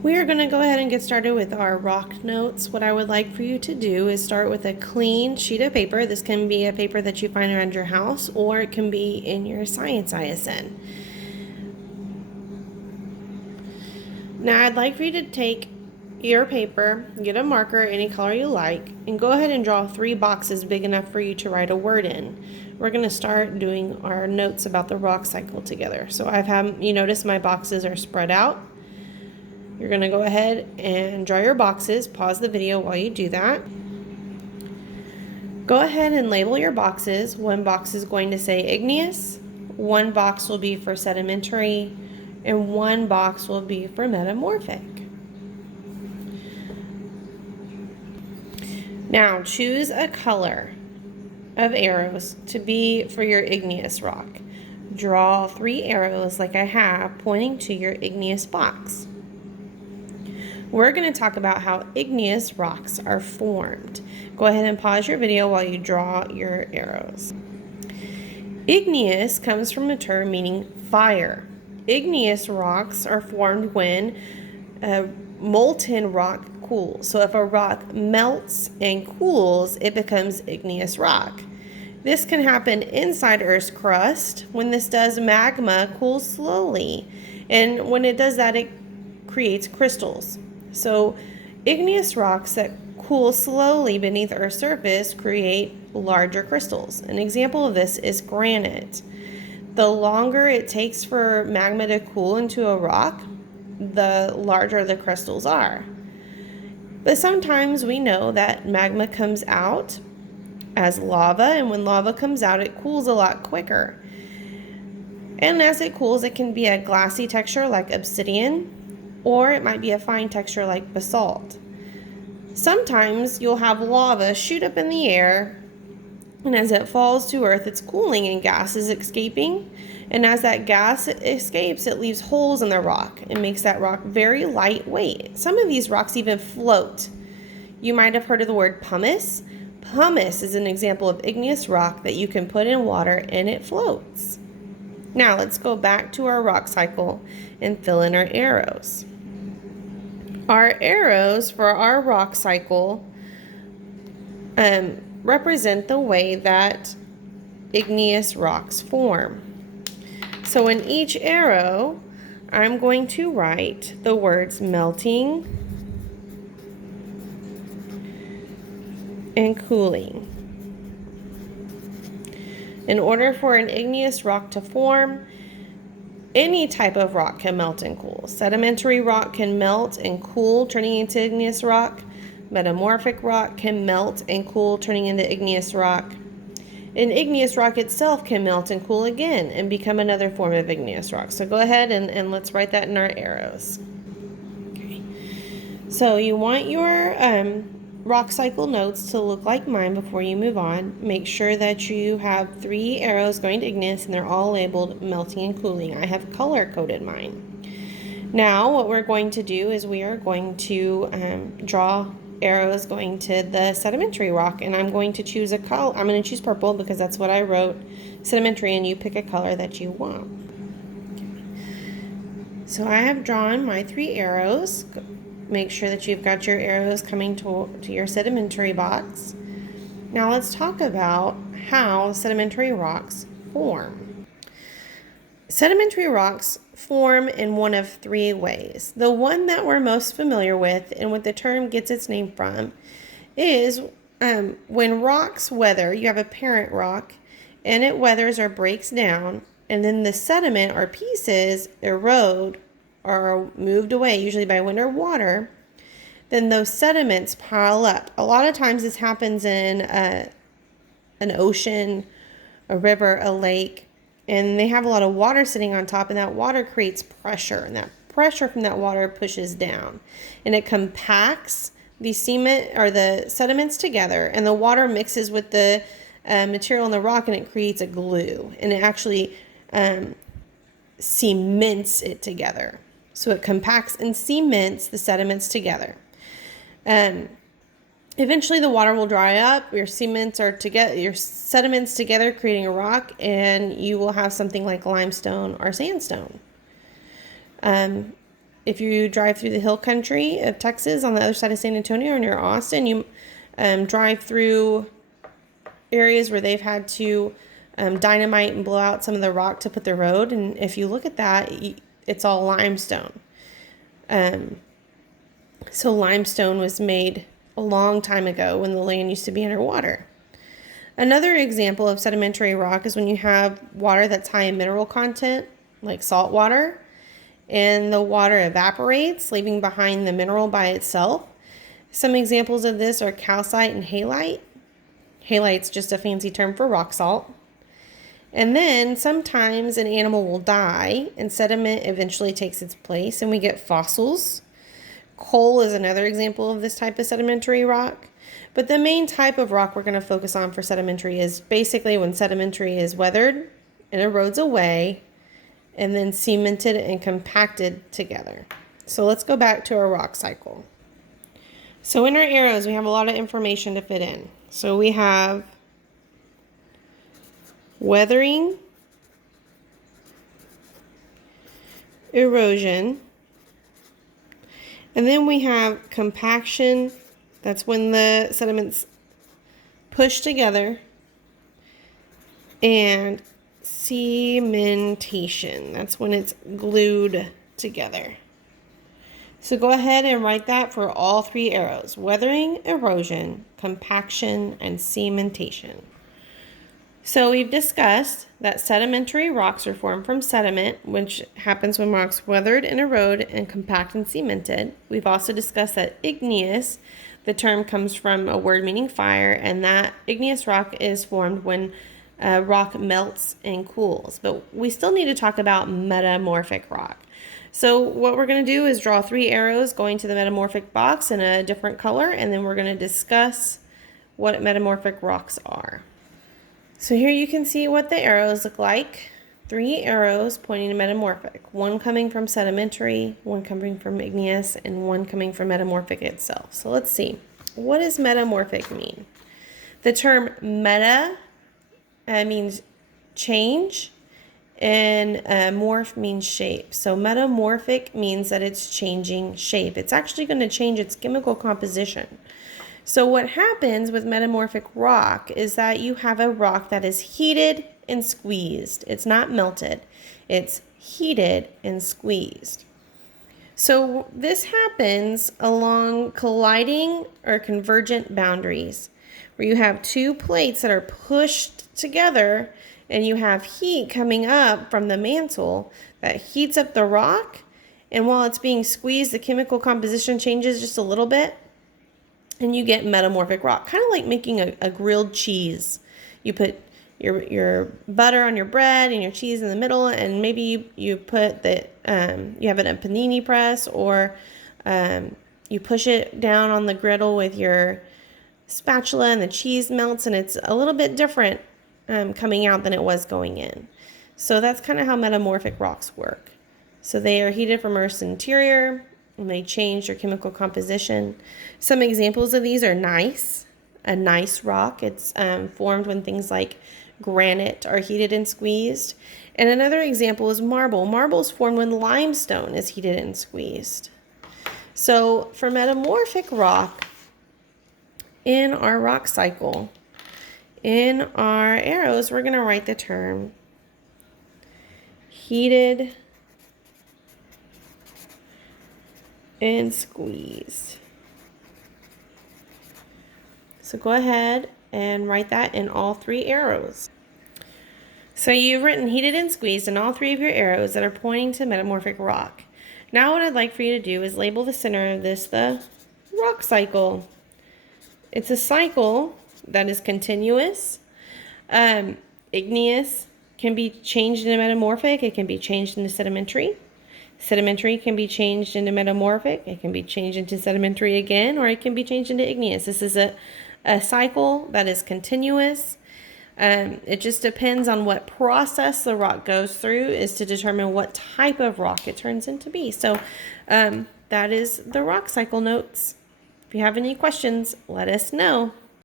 We are going to go ahead and get started with our rock notes. What I would like for you to do is start with a clean sheet of paper. This can be a paper that you find around your house, or it can be in your science ISN. Now I'd like for you to take your paper, get a marker, any color you like, and go ahead and draw 3 boxes big enough for you to write a word in. We're going to start doing our notes about the rock cycle together. So you notice my boxes are spread out. You're going to go ahead and draw your boxes. Pause the video while you do that. Go ahead and label your boxes. One box is going to say igneous, one box will be for sedimentary, and one box will be for metamorphic. Now choose a color of arrows to be for your igneous rock. Draw 3 arrows like I have pointing to your igneous box. We're going to talk about how igneous rocks are formed. Go ahead and pause your video while you draw your arrows. Igneous comes from a term meaning fire. Igneous rocks are formed when a molten rock cools. So if a rock melts and cools, it becomes igneous rock. This can happen inside Earth's crust. When this does, magma cools slowly. And when it does that, it creates crystals. So igneous rocks that cool slowly beneath Earth's surface create larger crystals. An example of this is granite. The longer it takes for magma to cool into a rock, the larger the crystals are. But sometimes we know that magma comes out as lava, and when lava comes out, it cools a lot quicker. And as it cools, it can be a glassy texture like obsidian, or it might be a fine texture like basalt. Sometimes you'll have lava shoot up in the air, and as it falls to earth, it's cooling and gas is escaping. And as that gas escapes, it leaves holes in the rock and makes that rock very lightweight. Some of these rocks even float. You might have heard of the word pumice. Pumice is an example of igneous rock that you can put in water and it floats. Now let's go back to our rock cycle and fill in our arrows. Our arrows for our rock cycle represent the way that igneous rocks form. So in each arrow, I'm going to write the words melting and cooling. In order for an igneous rock to form, any type of rock can melt and cool. Sedimentary rock can melt and cool, turning into igneous rock. Metamorphic rock can melt and cool, turning into igneous rock. An igneous rock itself can melt and cool again and become another form of igneous rock. So go ahead and let's write that in our arrows. Okay. So you want your rock cycle notes to look like mine before you move on. Make sure that you have 3 arrows going to igneous and they're all labeled melting and cooling. I have color coded mine. Now what we're going to do is we are going to draw arrows going to the sedimentary rock, and I'm going to choose a color. I'm going to choose purple because that's what I wrote, sedimentary, and you pick a color that you want. So I have drawn my 3 arrows. Make sure that you've got your arrows coming to your sedimentary box. Now let's talk about how sedimentary rocks form. Sedimentary rocks form in one of 3 ways. The one that we're most familiar with and what the term gets its name from is when rocks weather. You have a parent rock and it weathers or breaks down, and then the sediment or pieces erode or are moved away, usually by wind or water. Then those sediments pile up. A lot of times this happens in an ocean, a river, a lake, and they have a lot of water sitting on top, and that water creates pressure, and that pressure from that water pushes down, and it compacts the cement or the sediments together, and the water mixes with the material in the rock, and it creates a glue, and it actually cements it together. So it compacts and cements the sediments together. Eventually the water will dry up, your sediments together, creating a rock, and you will have something like limestone or sandstone. if you drive through the hill country of Texas on the other side of San Antonio or near Austin, you drive through areas where they've had to dynamite and blow out some of the rock to put the road. And if you look at that, it's all limestone. So limestone was made a long time ago when the land used to be underwater. Another example of sedimentary rock is when you have water that's high in mineral content, like salt water, and the water evaporates, leaving behind the mineral by itself. Some examples of this are calcite and halite. Halite's just a fancy term for rock salt. And then sometimes an animal will die and sediment eventually takes its place and we get fossils. Coal is another example of this type of sedimentary rock. But the main type of rock we're going to focus on for sedimentary is basically when sedimentary is weathered and erodes away and then cemented and compacted together. So let's go back to our rock cycle. So in our arrows, we have a lot of information to fit in. So we have weathering, erosion, and then we have compaction. That's when the sediments push together, and cementation. That's when it's glued together. So go ahead and write that for all three arrows: weathering, erosion, compaction, and cementation. So we've discussed that sedimentary rocks are formed from sediment, which happens when rocks weathered and erode and compact and cemented. We've also discussed that igneous, the term comes from a word meaning fire, and that igneous rock is formed when rock melts and cools. But we still need to talk about metamorphic rock. So what we're going to do is draw three arrows going to the metamorphic box in a different color, and then we're going to discuss what metamorphic rocks are. So here you can see what the arrows look like. Three arrows pointing to metamorphic. One coming from sedimentary, one coming from igneous, and one coming from metamorphic itself. So let's see. What does metamorphic mean? The term meta means change, and morph means shape. So metamorphic means that it's changing shape. It's actually going to change its chemical composition. So what happens with metamorphic rock is that you have a rock that is heated and squeezed. It's not melted. It's heated and squeezed. So this happens along colliding or convergent boundaries, where you have two plates that are pushed together and you have heat coming up from the mantle that heats up the rock. And while it's being squeezed, the chemical composition changes just a little bit, and you get metamorphic rock, kind of like making a grilled cheese. You put your butter on your bread and your cheese in the middle, and maybe you put you have it in a panini press, or you push it down on the griddle with your spatula and the cheese melts, and it's a little bit different coming out than it was going in. So that's kind of how metamorphic rocks work. So they are heated from Earth's interior, and they change their chemical composition. Some examples of these are gneiss, a gneiss rock. It's formed when things like granite are heated and squeezed. And another example is marble. Marble is formed when limestone is heated and squeezed. So for metamorphic rock, in our rock cycle, in our arrows, we're going to write the term heated and squeezed. So go ahead and write that in all three arrows. So you've written heated and squeezed in all three of your arrows that are pointing to metamorphic rock. Now what I'd like for you to do is label the center of this the rock cycle. It's a cycle that is continuous. Igneous can be changed into metamorphic. It can be changed into sedimentary. Sedimentary can be changed into metamorphic. It can be changed into sedimentary again, or it can be changed into igneous. This is a cycle that is continuous. It just depends on what process the rock goes through is to determine what type of rock it turns into be. So that is the rock cycle notes. If you have any questions, let us know.